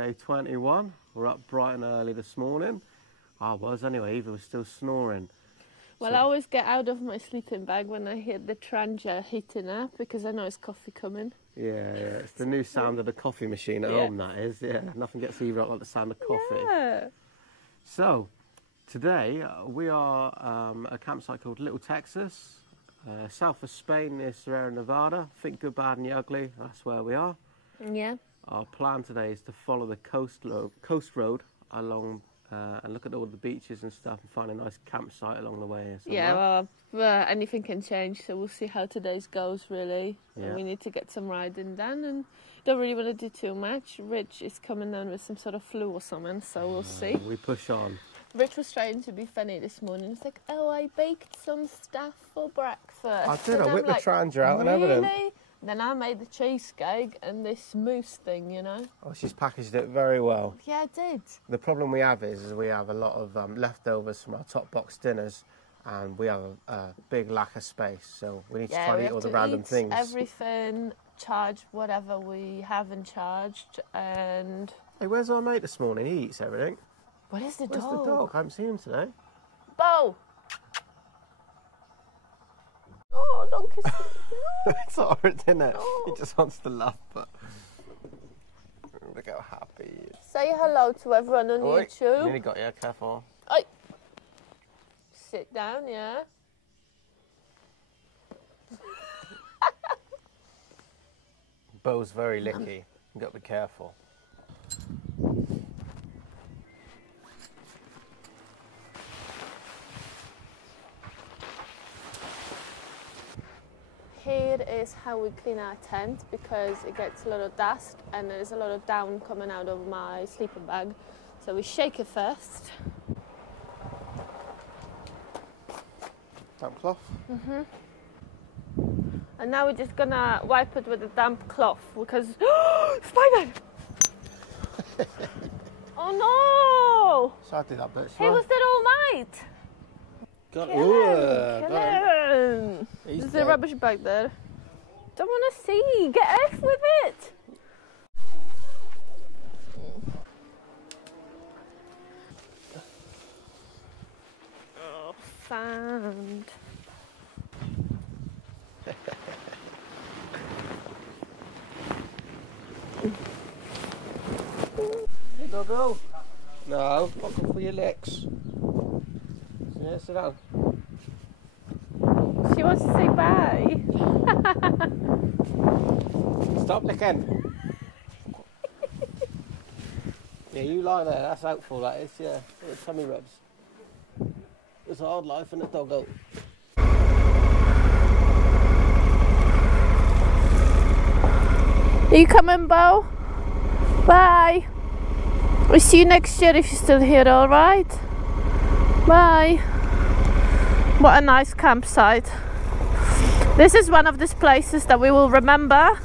day 21. We're up bright and early this morning. I was anyway, Eva was still snoring. Well, I always get out of my sleeping bag when I hear the trangia heating up because I know it's coffee coming. Yeah, it's the new sound of the coffee machine at home, that is. Yeah, nothing gets Eva up like the sound of coffee. Yeah. So, today we are at a campsite called Little Texas, south of Spain near Sierra Nevada. Think Good, Bad and the Ugly, that's where we are. Yeah. Our plan today is to follow the coast road along and look at all the beaches and stuff and find a nice campsite along the way. Yeah, well, anything can change, so we'll see how today's goes, really. Yeah. And we need to get some riding done and don't really want to do too much. Rich is coming down with some sort of flu or something, so we'll see. We push on. Rich was trying to be funny this morning. He's like, oh, I baked some stuff for breakfast. I did, I whipped the trangia out and everything. Then I made the cheesecake and this mousse thing, you know. Oh, she's packaged it very well. Yeah, I did. The problem we have is we have a lot of leftovers from our top box dinners, and we have a big lack of space, so we need to try to eat all the random things. Everything, charge whatever we haven't charged, and... Hey, where's our mate this morning? He eats everything. Where's the dog? Where's the dog? I haven't seen him today. Bo! Oh, don't kiss me. It's horrid, isn't it? Oh. He just wants to laugh, but look how happy he is. Say hello to everyone on YouTube. Nearly got you, careful. Oi. Sit down, yeah. Bo's very licky. You've got to be careful. Here is how we clean our tent because it gets a lot of dust and there's a lot of down coming out of my sleeping bag. So we shake it first. Damp cloth. And now we're just gonna wipe it with a damp cloth because Spider! Oh no! So I did that bit. He was there all night. Got him. There's a rubbish bag there. Don't want to see. Get off with it. Oh, sand. Hey, doggo. No, not good for your legs. Yeah, sit down. She wants to say bye. Stop licking. Yeah, you lie there. That's helpful, that is, yeah. Little tummy rubs. It's a hard life, isn't it, doggo? Are you coming, Bo? Bye. We'll see you next year if you're still here, alright? Bye. What a nice campsite. This is one of these places that we will remember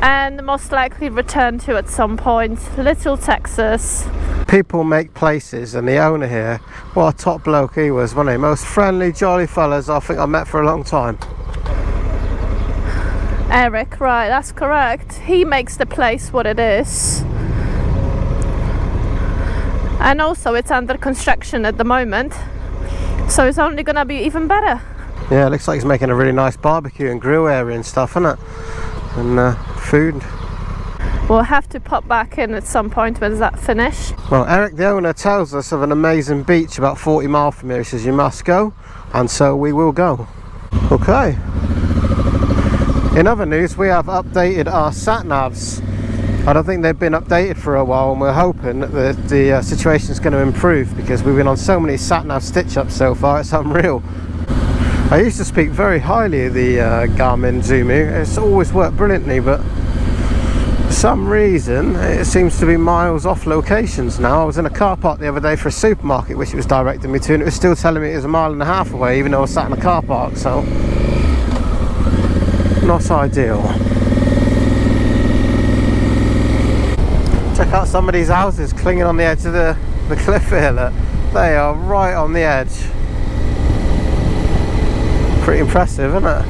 and most likely return to at some point. Little Texas. People make places, and the owner here, what a top bloke he was, wasn't he? Most friendly, jolly fellas I think I met for a long time. Eric, right, that's correct. He makes the place what it is. And also it's under construction at the moment, so it's only gonna be even better. Yeah, it looks like he's making a really nice barbecue and grill area and stuff, isn't it? And food. We'll have to pop back in at some point when that's finished. Well, Eric, the owner, tells us of an amazing beach about 40 miles from here. He says you must go, and so we will go. Okay. In other news, we have updated our sat-navs. I don't think they've been updated for a while, and we're hoping that the situation is going to improve because we've been on so many sat-nav stitch-ups so far, it's unreal. I used to speak very highly of the Garmin Zoomu. It's always worked brilliantly, but for some reason it seems to be miles off locations now. I was in a car park the other day for a supermarket which it was directing me to, and it was still telling me it was 1.5 miles away even though I was sat in a car park, so not ideal. Check out some of these houses clinging on the edge of the cliff here. Look. They are right on the edge. Pretty impressive, isn't it?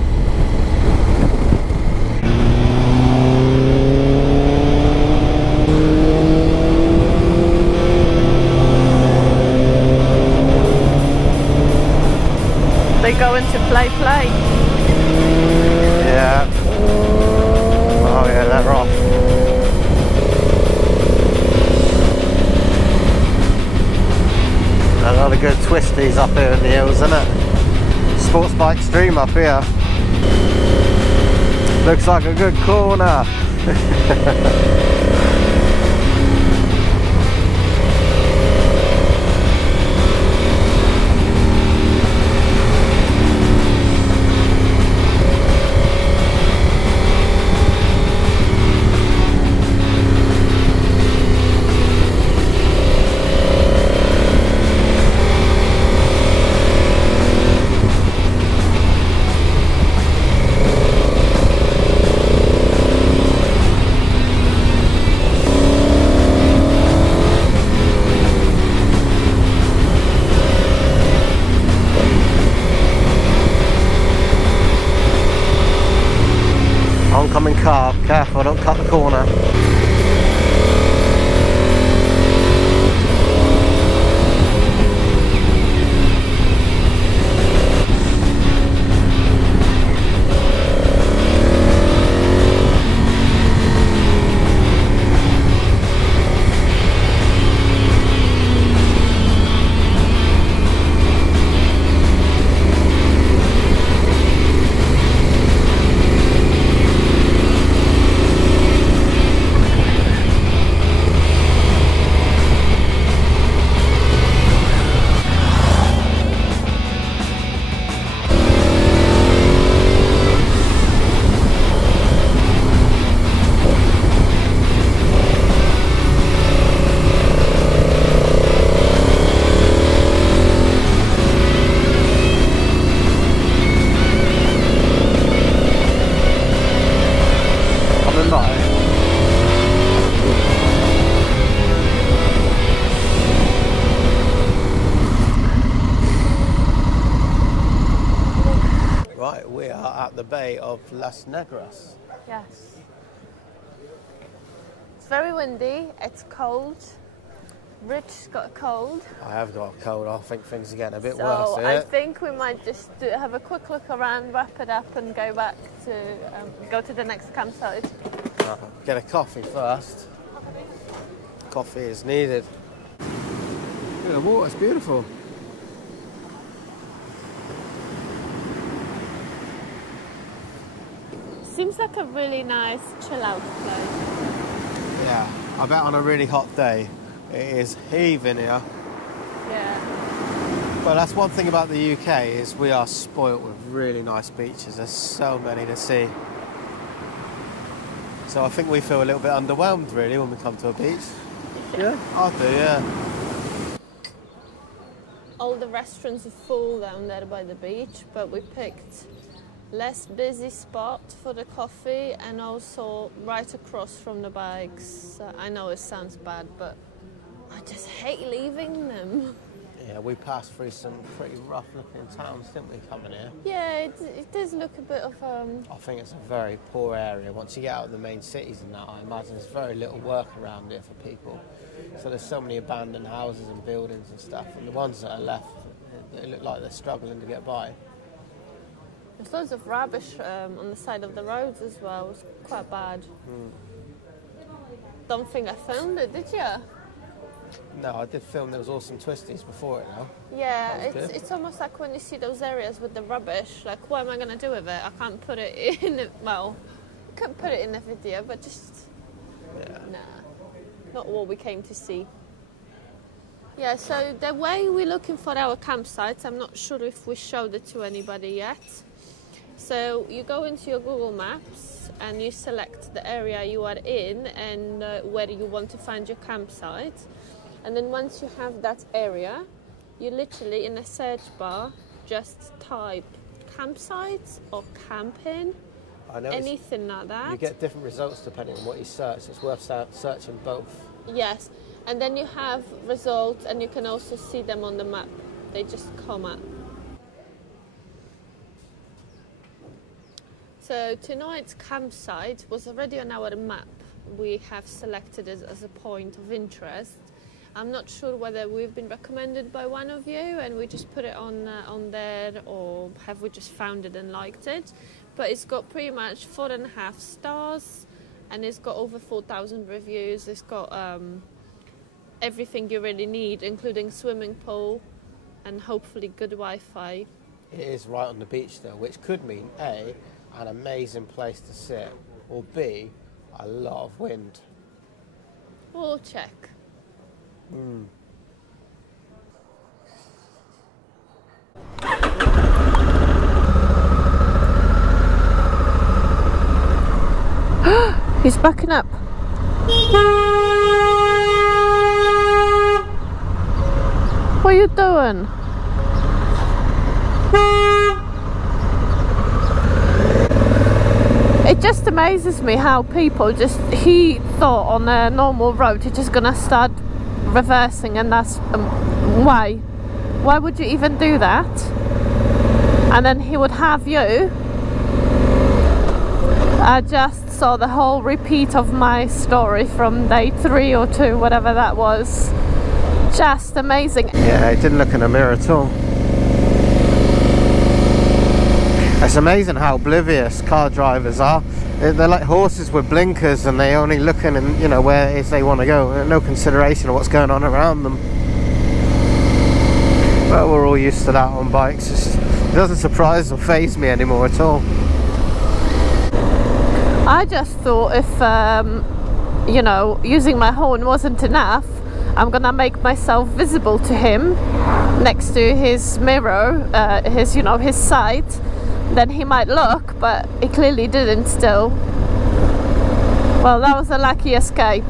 they're off. A lot of good twisties up here in the hills, isn't it? Sports bike stream up here. Looks like a good corner. Oncoming car, careful, don't cut the corner. Right, we are at the Bay of Las Negras. Yes. It's very windy, it's cold. Rich's got a cold. I have got a cold, I think things are getting a bit So worse here. I think we might just have a quick look around, wrap it up and go back to, go to the next campsite. Get a coffee first. Coffee is needed. Yeah, the water's beautiful. Seems like a really nice chill out place. Yeah, I bet on a really hot day it is heaving here. Yeah. But that's one thing about the UK is we are spoilt with really nice beaches. There's so many to see. So I think we feel a little bit underwhelmed really when we come to a beach. Yeah, I do, yeah. All the restaurants are full down there by the beach, but we picked less busy spot for the coffee and also right across from the bikes. I know it sounds bad, but I just hate leaving them. Yeah, we passed through some pretty rough looking towns, didn't we, coming here? Yeah, it does look a bit of... I think it's a very poor area. Once you get out of the main cities and that, I imagine there's very little work around here for people. So there's so many abandoned houses and buildings and stuff, and the ones that are left, they look like they're struggling to get by. There's loads of rubbish on the side of the roads as well. It's quite bad. Don't think I filmed it, did you? No, I did film. There was awesome twisties before it now. Yeah, it's almost like when you see those areas with the rubbish, like what am I going to do with it? I can't put it in, well, I can't put it in the video, but just, nah, not what we came to see. Yeah, so the way we're looking for our campsites, I'm not sure if we showed it to anybody yet. So you go into your Google Maps and you select the area you are in and where you want to find your campsite. And then once you have that area, you literally in a search bar just type campsites or camping, anything like that. You get different results depending on what you search. It's worth searching both. Yes, and then you have results and you can also see them on the map. They just come up. So tonight's campsite was already on our map. We have selected it as a point of interest. I'm not sure whether we've been recommended by one of you and we just put it on there, or have we just found it and liked it. But it's got pretty much 4.5 stars. and it's got over 4,000 reviews. It's got everything you really need, including swimming pool and hopefully good Wi-Fi. It is right on the beach though, which could mean A, an amazing place to sit, or B, a lot of wind. We'll check. He's backing up. What are you doing? It just amazes me how people he thought on a normal road you're just gonna start reversing, and that's why would you even do that? And then he would have you. I just saw the whole repeat of my story from day 3 or 2, whatever that was. Just amazing. Yeah, it didn't look in a mirror at all. It's amazing how oblivious car drivers are. They're like horses with blinkers, and they only looking in, you know, where it is they want to go. No consideration of what's going on around them. But we're all used to that on bikes. It doesn't surprise or faze me anymore at all. I just thought if, you know, using my horn wasn't enough, I'm gonna make myself visible to him next to his mirror, his, you know, his side. Then he might look, but he clearly didn't still. Well, that was a lucky escape.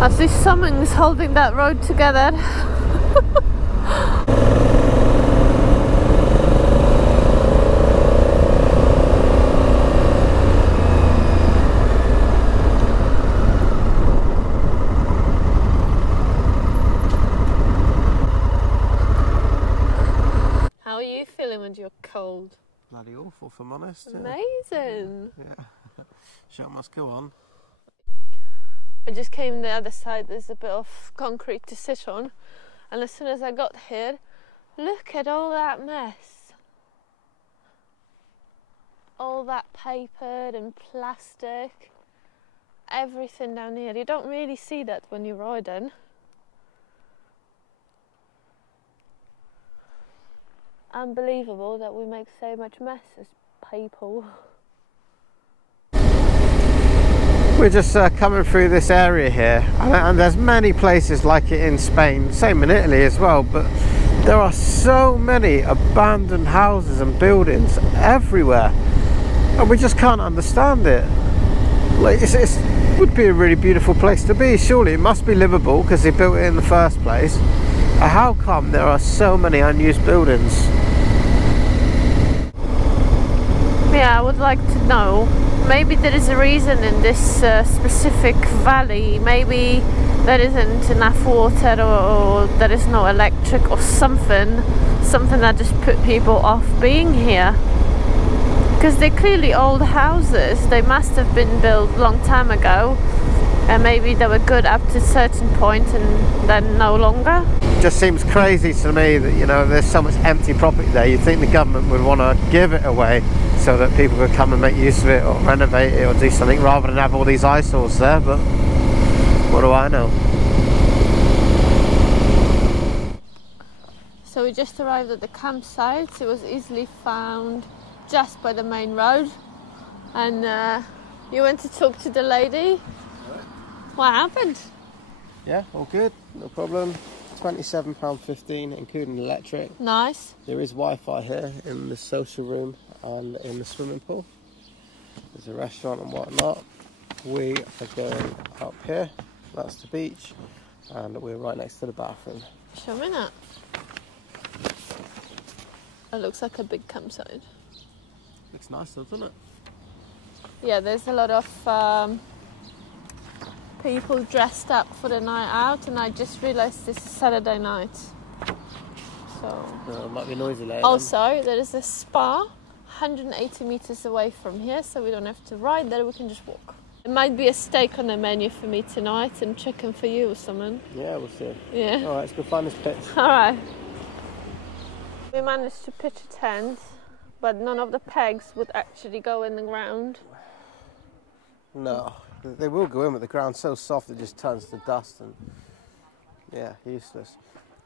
As if something's holding that road together. How are you feeling when you're cold? Bloody awful, if I'm honest. Amazing. Yeah. Show must go on. I just came the other side. There's a bit of concrete to sit on, and as soon as I got here, look at all that mess. All that paper and plastic, everything down here. You don't really see that when you're riding. Unbelievable that we make so much mess as people. We're just coming through this area here, and there's many places like it in Spain, same in Italy as well, but there are so many abandoned houses and buildings everywhere, and we just can't understand it. Like, it would be a really beautiful place to be. Surely it must be livable because they built it in the first place. How come there are so many unused buildings? Yeah, I would like to know. Maybe there is a reason in this specific valley. Maybe there isn't enough water, or there is no electric, or something that just put people off being here. Because they're clearly old houses. They must have been built a long time ago, and maybe they were good up to a certain point and then no longer. Just seems crazy to me that, you know, there's so much empty property there. You'd think the government would want to give it away so that people could come and make use of it, or renovate it, or do something, rather than have all these eyesores there. But what do I know? So we just arrived at the campsite. It was easily found just by the main road, and you went to talk to the lady. What happened? Yeah, all good, no problem. £27.15 including electric. Nice. There is Wi-Fi here in the social room and in the swimming pool. There's a restaurant and whatnot. We are going up here. That's the beach, and we're right next to the bathroom. Show me that. It looks like a big campsite. Looks nice, doesn't it? Yeah, there's a lot of people dressed up for the night out, and I just realised this is Saturday night. So it might be noisy later. Also, there is a spa 180 meters away from here, so we don't have to ride there, we can just walk. There might be a steak on the menu for me tonight and chicken for you or something. Yeah, we'll see. Yeah. Alright, let's go find this pitch. Alright. We managed to pitch a tent, but none of the pegs would actually go in the ground. No. They will go in, but the ground's so soft it just turns to dust and, yeah, useless.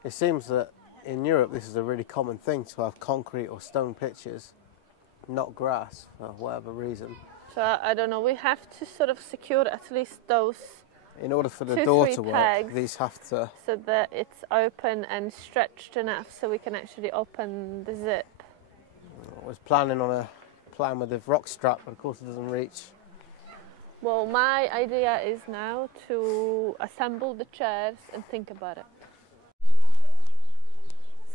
It seems that in Europe this is a really common thing to have concrete or stone pitches, not grass, for whatever reason. So I don't know, we have to sort of secure at least those In order for the 2, door 3 to work, pegs, these have to... so that it's open and stretched enough so we can actually open the zip. I was planning on a plan with the rock strap, but of course it doesn't reach. Well, my idea is now to assemble the chairs and think about it.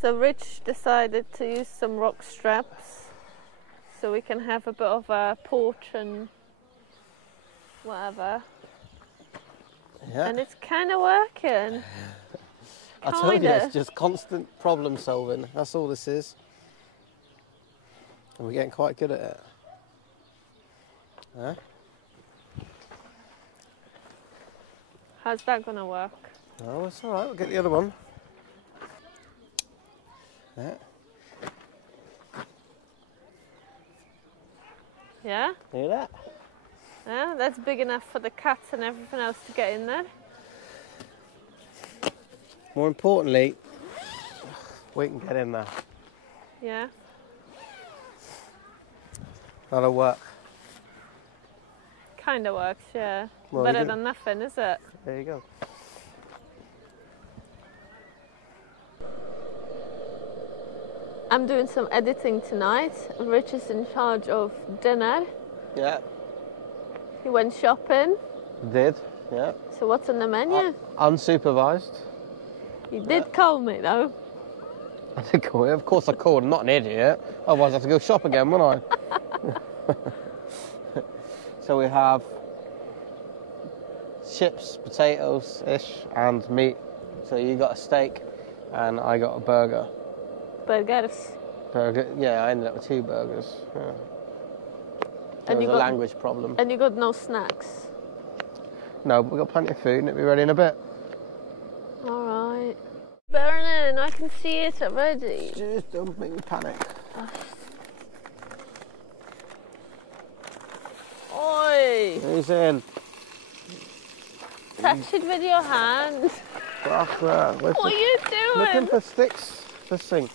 So Rich decided to use some rock straps so we can have a bit of a porch and whatever. Yeah. And it's kind of working. I told you, it's just constant problem solving. That's all this is. And we're getting quite good at it. Yeah? How's that gonna work? Oh, it's all right. We'll get the other one. Yeah. Yeah? Hear that? Yeah, that's big enough for the cats and everything else to get in there. More importantly, we can get in there. Yeah. That'll work. Kind of works, yeah. Well, Better than nothing, is it? There you go. I'm doing some editing tonight. Rich is in charge of dinner. Yeah. He went shopping. Did, yeah. So what's on the menu? Unsupervised. You did call me though. I did call you. Of course I called. I'm not an idiot. Otherwise I have to go shop again, wouldn't I? So we have chips, potatoes-ish, and meat. So you got a steak, and I got a burger. Burgers. Burger? Yeah, I ended up with 2 burgers. Yeah. There was a language problem. And you got no snacks? No, but we've got plenty of food, and it'll be ready in a bit. Alright. Burning, I can see it already. Just don't make me panic. Oi! Who's in? Touch it with your hand. What are you doing? Looking for sticks to sink.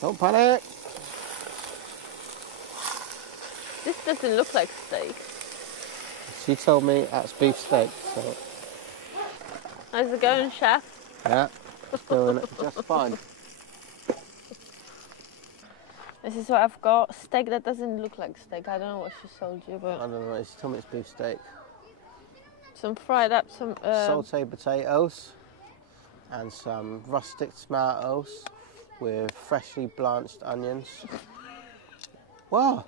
Don't panic. This doesn't look like steak. She told me that's beef steak, so... How's it going, chef? Yeah, it's doing it just fine. This is what I've got. Steak that doesn't look like steak. I don't know what she sold you, but... I don't know, she told me it's beef steak. Some fried up, some... Sauteed potatoes and some rustic tomatoes with freshly blanched onions. Wow,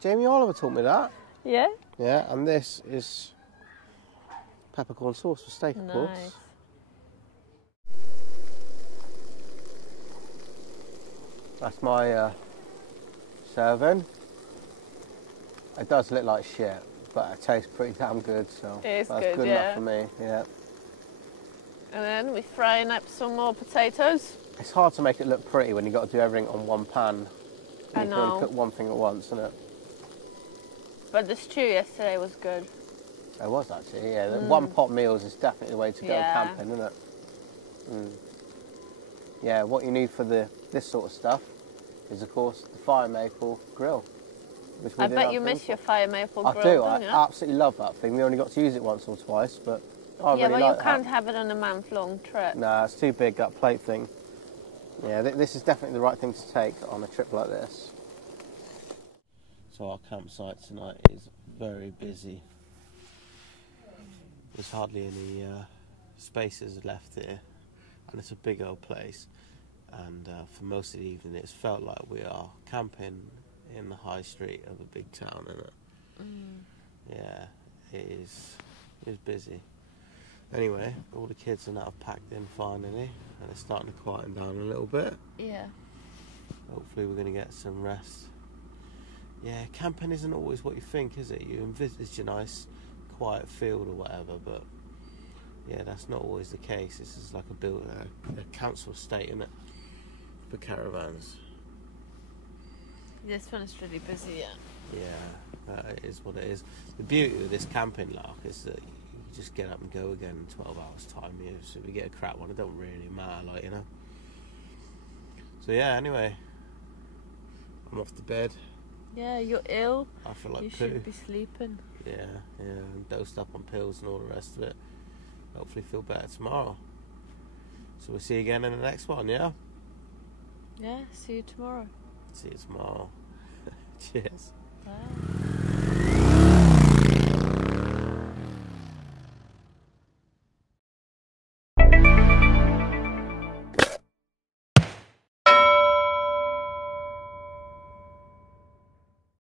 Jamie Oliver taught me that. Yeah? Yeah, and this is peppercorn sauce for steak, of course. That's my serving. It does look like shit, but it tastes pretty damn good, so that's good enough for me. Yeah. And then we're frying up some more potatoes. It's hard to make it look pretty when you've got to do everything on one pan. I know. You can only cook one thing at once, isn't it? But the stew yesterday was good. It was actually, yeah. One pot meals is definitely the way to go camping, isn't it? Yeah, what you need for this sort of stuff is, of course, the fire maple grill. Which I bet you miss your fire maple grill. I do. I absolutely love that thing. We only got to use it once or twice, but I really like you can't have it on a month-long trip. No, it's too big, that plate thing. Yeah, this is definitely the right thing to take on a trip like this. So our campsite tonight is very busy. There's hardly any spaces left here, and it's a big old place. And for most of the evening, it's felt like we are camping in the high street of a big town, isn't it? Yeah, it is. It's busy. Anyway, all the kids are now packed in finally, and it's starting to quieten down a little bit. Yeah. Hopefully we're going to get some rest. Yeah, camping isn't always what you think, is it? You envisage a nice, quiet field or whatever, but yeah, that's not always the case. This is like a council estate, isn't it, for caravans. This one is really busy, yeah. Yeah, is what it is. The beauty of this camping lark is that you just get up and go again in 12 hours time. So if we get a crap one, it don't really matter, like, you know. So yeah, anyway, I'm off to bed. Yeah, you're ill. I feel like you poo. should be sleeping. Yeah, and dosed up on pills and all the rest of it. Hopefully feel better tomorrow. So we'll see you again in the next one, yeah? Yeah, see you tomorrow. See you tomorrow. Cheers. Bye.